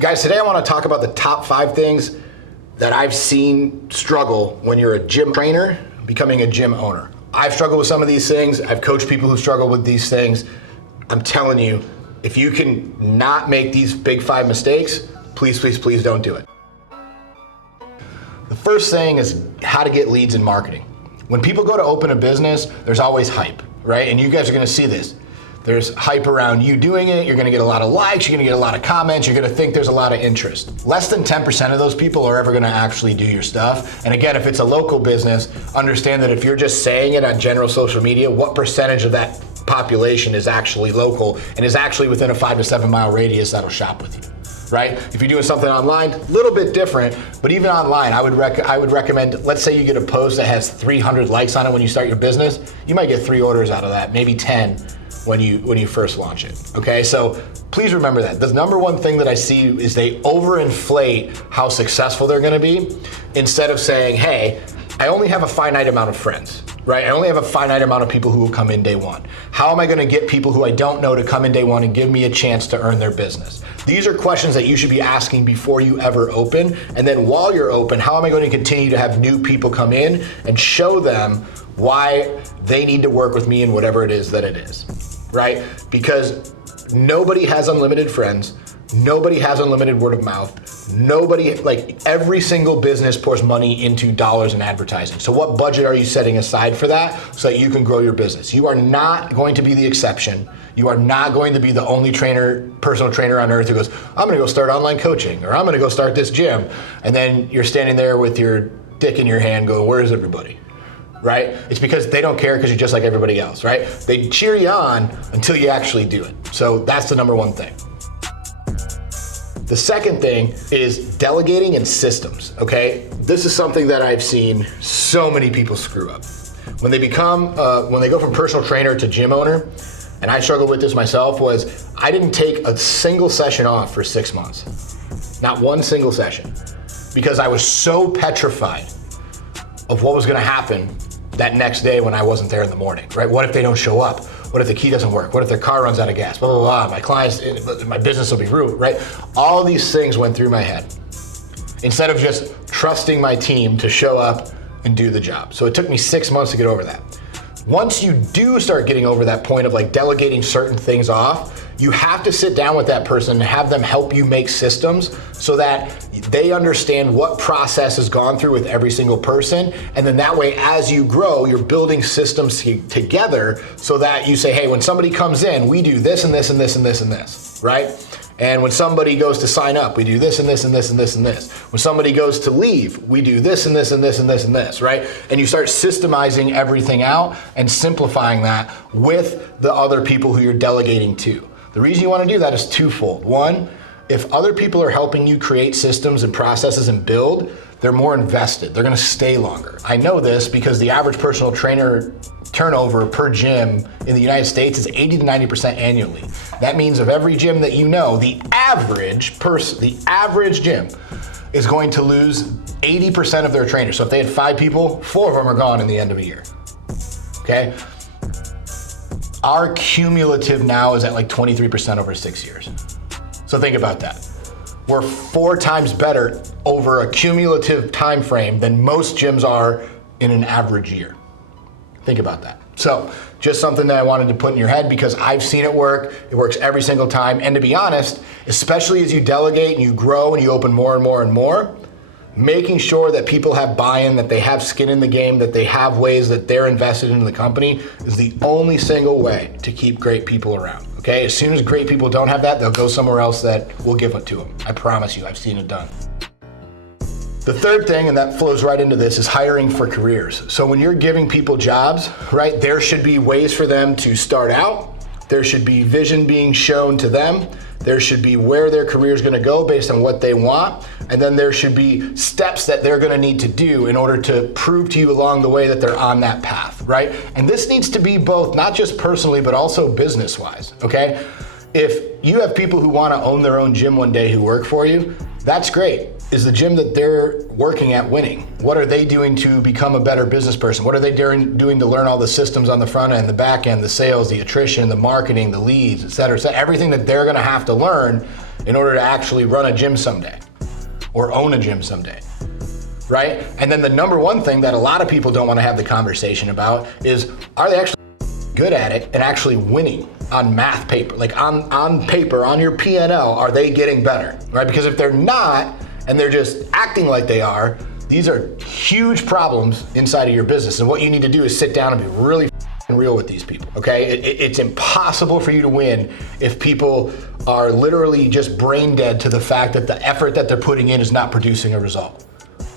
Guys, today I want to talk about the top 5 things that I've seen struggle when you're a gym trainer becoming a gym owner. I've struggled with some of these things. I've coached people who struggle with these things. I'm telling you, if you can not make these big 5 mistakes, please, please, please don't do it. The first thing is how to get leads in marketing. When people go to open a business, there's always hype, right? And you guys are gonna see this. There's hype around you doing it. You're gonna get a lot of likes. You're gonna get a lot of comments. You're gonna think there's a lot of interest. Less than 10% of those people are ever gonna actually do your stuff. And again, if it's a local business, understand that if you're just saying it on general social media, what percentage of that population is actually local and is actually within a 5 to 7 mile radius that'll shop with you, right? If you're doing something online, a little bit different, but even online, I would recommend, let's say you get a post that has 300 likes on it when you start your business, you might get 3 orders out of that, maybe 10 when you first launch it, okay? So please remember that. The number one thing that I see is they overinflate how successful they're gonna be instead of saying, hey, I only have a finite amount of friends, right? I only have a finite amount of people who will come in day one. How am I gonna get people who I don't know to come in day one and give me a chance to earn their business? These are questions that you should be asking before you ever open. And then while you're open, how am I going to continue to have new people come in and show them why they need to work with me in whatever it is that it is, right? Because nobody has unlimited friends. Nobody has unlimited word of mouth. Nobody, like every single business pours money into dollars in advertising. So what budget are you setting aside for that so that you can grow your business? You are not going to be the exception. You are not going to be the only personal trainer on earth who goes, I'm gonna go start online coaching, or I'm gonna go start this gym. And then you're standing there with your dick in your hand going, where is everybody? Right? It's because they don't care because you're just like everybody else, right? They cheer you on until you actually do it. So that's the number one thing. The second thing is delegating and systems, okay? This is something that I've seen so many people screw up. When they go from personal trainer to gym owner, and I struggled with this myself, was I didn't take a single session off for 6 months. Not one single session. Because I was so petrified of what was gonna happen that next day when I wasn't there in the morning, right? What if they don't show up? What if the key doesn't work? What if their car runs out of gas? Blah, blah, blah, my clients, my business will be ruined, right? All these things went through my head instead of just trusting my team to show up and do the job. So it took me 6 months to get over that. Once you do start getting over that point of like delegating certain things off, you have to sit down with that person and have them help you make systems so that they understand what process has gone through with every single person. And then that way, as you grow, you're building systems together so that you say, hey, when somebody comes in, we do this and this and this and this and this, right? And when somebody goes to sign up, we do this and this and this and this and this. When somebody goes to leave, we do this and this and this and this and this, right? And you start systemizing everything out and simplifying that with the other people who you're delegating to. The reason you want to do that is twofold. One, if other people are helping you create systems and processes and build, they're more invested. They're going to stay longer. I know this because the average personal trainer turnover per gym in the United States is 80 to 90% annually. That means of every gym that you know, the average gym is going to lose 80% of their trainers. So if they had 5 people, 4 of them are gone in the end of a year. Okay? Our cumulative now is at like 23% over 6 years. So think about that. We're 4 times better over a cumulative time frame than most gyms are in an average year. Think about that. So just something that I wanted to put in your head because I've seen it work. It works every single time. And to be honest, especially as you delegate and you grow and you open more and more and more, making sure that people have buy-in, that they have skin in the game, that they have ways that they're invested in the company is the only single way to keep great people around, okay? As soon as great people don't have that, they'll go somewhere else that will give it to them. I promise you, I've seen it done. The third thing, and that flows right into this, is hiring for careers. So when you're giving people jobs, right, there should be ways for them to start out. There should be vision being shown to them. There should be where their career is gonna go based on what they want. And then there should be steps that they're gonna need to do in order to prove to you along the way that they're on that path, right? And this needs to be both, not just personally, but also business-wise, okay? If you have people who wanna own their own gym one day who work for you, that's great. Is the gym that they're working at winning? What are they doing to become a better business person? What are they doing to learn all the systems on the front end, the back end, the sales, the attrition, the marketing, the leads, et cetera, everything that they're gonna have to learn in order to actually run a gym someday or own a gym someday, right? And then the number one thing that a lot of people don't want to have the conversation about is, are they actually good at it and actually winning on math paper? Like on paper, on your P&L, are they getting better, right? Because if they're not, and they're just acting like they are, these are huge problems inside of your business. And what you need to do is sit down and be really real with these people, okay? It's impossible for you to win if people are literally just brain dead to the fact that the effort that they're putting in is not producing a result.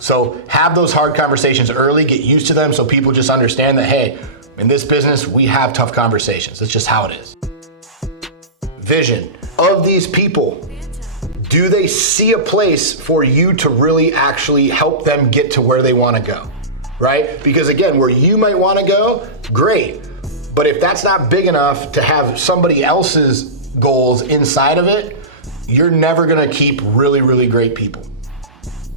So have those hard conversations early, get used to them so people just understand that, hey, in this business, we have tough conversations. That's just how it is. Vision of these people. Do they see a place for you to really actually help them get to where they want to go, right? Because again, where you might want to go, great. But if that's not big enough to have somebody else's goals inside of it, you're never going to keep really, really great people.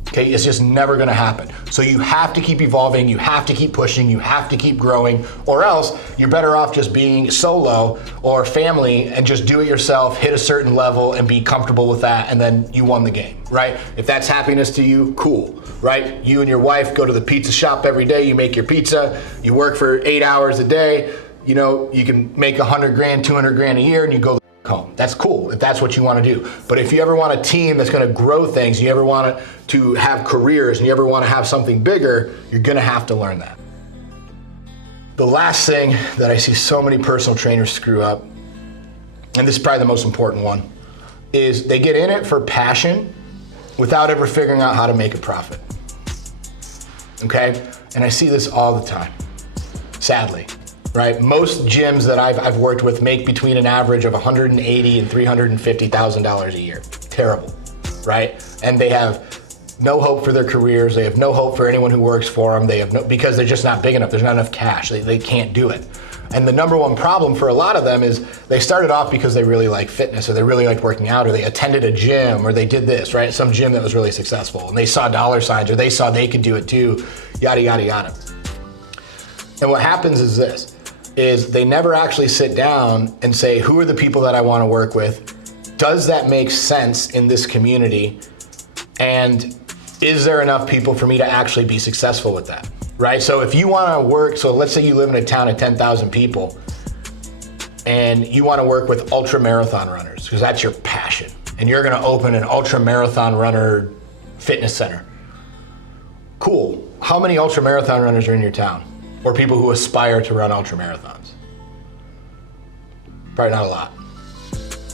Okay, it's just never gonna happen. So you have to keep evolving, you have to keep pushing, you have to keep growing, or else you're better off just being solo or family and just do it yourself, hit a certain level and be comfortable with that, and then you won the game, right? If that's happiness to you, cool, right? You and your wife go to the pizza shop every day, you make your pizza, you work for 8 hours a day, you know, you can make 100 grand, 200 grand a year, and you go home. That's cool if that's what you want to do. But if you ever want a team that's going to grow things, you ever want to have careers, and you ever want to have something bigger, you're going to have to learn that. The last thing that I see so many personal trainers screw up, and this is probably the most important one, is they get in it for passion without ever figuring out how to make a profit. Okay? And I see this all the time, sadly. Right? Most gyms that I've worked with make between an average of $180,000 and $350,000 a year. Terrible, right? And they have no hope for their careers. They have no hope for anyone who works for them. They have because they're just not big enough. There's not enough cash. They can't do it. And the number one problem for a lot of them is they started off because they really like fitness, or they really liked working out, or they attended a gym, or they did this, right? Some gym that was really successful, and they saw dollar signs, or they saw they could do it too, yada, yada, yada. And what happens is this, is they never actually sit down and say, who are the people that I want to work with? Does that make sense in this community? And is there enough people for me to actually be successful with that, right? So if you want to work, so let's say you live in a town of 10,000 people and you want to work with ultra marathon runners because that's your passion, and you're going to open an ultra marathon runner fitness center. Cool. How many ultra marathon runners are in your town? Or people who aspire to run ultra marathons? Probably not a lot,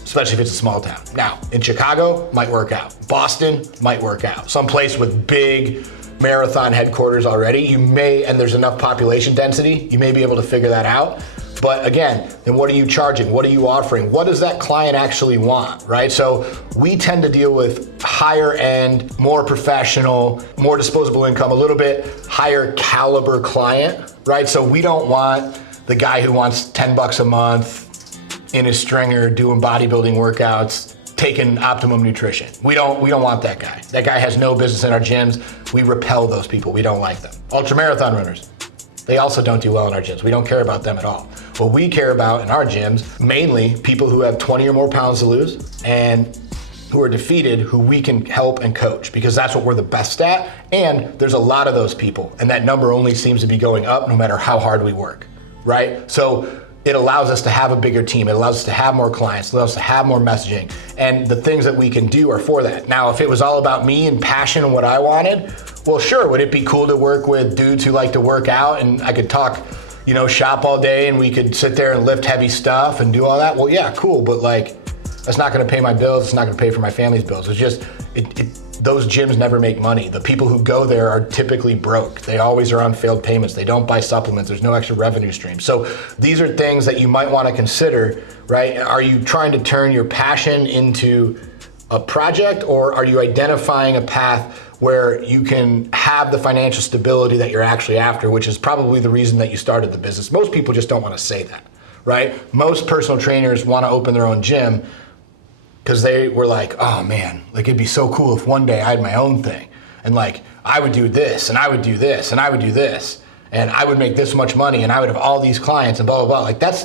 especially if it's a small town. Now, in Chicago, might work out. Boston, might work out. Someplace with big marathon headquarters already, you may, and there's enough population density, you may be able to figure that out. But again, then what are you charging? What are you offering? What does that client actually want, right? So we tend to deal with higher end, more professional, more disposable income, a little bit higher caliber client, right? So we don't want the guy who wants $10 a month in his stringer doing bodybuilding workouts, taking Optimum Nutrition. We don't want that guy. That guy has no business in our gyms. We repel those people. We don't like them. Ultramarathon runners, they also don't do well in our gyms. We don't care about them at all. What we care about in our gyms, mainly people who have 20 or more pounds to lose and who are defeated, who we can help and coach, because that's what we're the best at. And there's a lot of those people, and that number only seems to be going up no matter how hard we work, right? So it allows us to have a bigger team. It allows us to have more clients. It allows us to have more messaging. And the things that we can do are for that. Now, if it was all about me and passion and what I wanted, well, sure, would it be cool to work with dudes who like to work out and I could talk, shop all day and we could sit there and lift heavy stuff and do all that? Well, yeah, cool, but that's not gonna pay my bills. It's not gonna pay for my family's bills. It's just, those gyms never make money. The people who go there are typically broke. They always are on failed payments. They don't buy supplements. There's no extra revenue stream. So these are things that you might want to consider, right? Are you trying to turn your passion into a project, or are you identifying a path where you can have the financial stability that you're actually after, which is probably the reason that you started the business? Most people just don't want to say that, right? Most personal trainers want to open their own gym because they were like, oh man, it'd be so cool if one day I had my own thing. And I would do this, and I would do this, and I would do this, and I would make this much money, and I would have all these clients, and blah, blah, blah.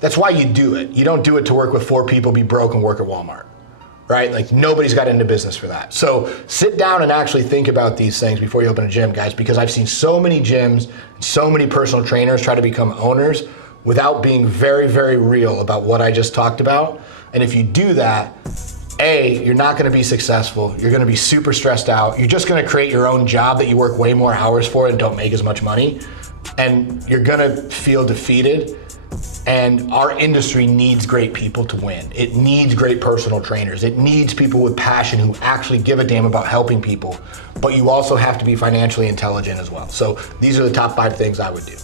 That's why you do it. You don't do it to work with 4 people, be broke, and work at Walmart, right? Like nobody's got into business for that. So sit down and actually think about these things before you open a gym, guys, because I've seen so many gyms, so many personal trainers try to become owners without being very, very real about what I just talked about. And if you do that, A, you're not gonna be successful. You're gonna be super stressed out. You're just gonna create your own job that you work way more hours for and don't make as much money. And you're gonna feel defeated. And our industry needs great people to win. It needs great personal trainers. It needs people with passion who actually give a damn about helping people. But you also have to be financially intelligent as well. So these are the top 5 things I would do.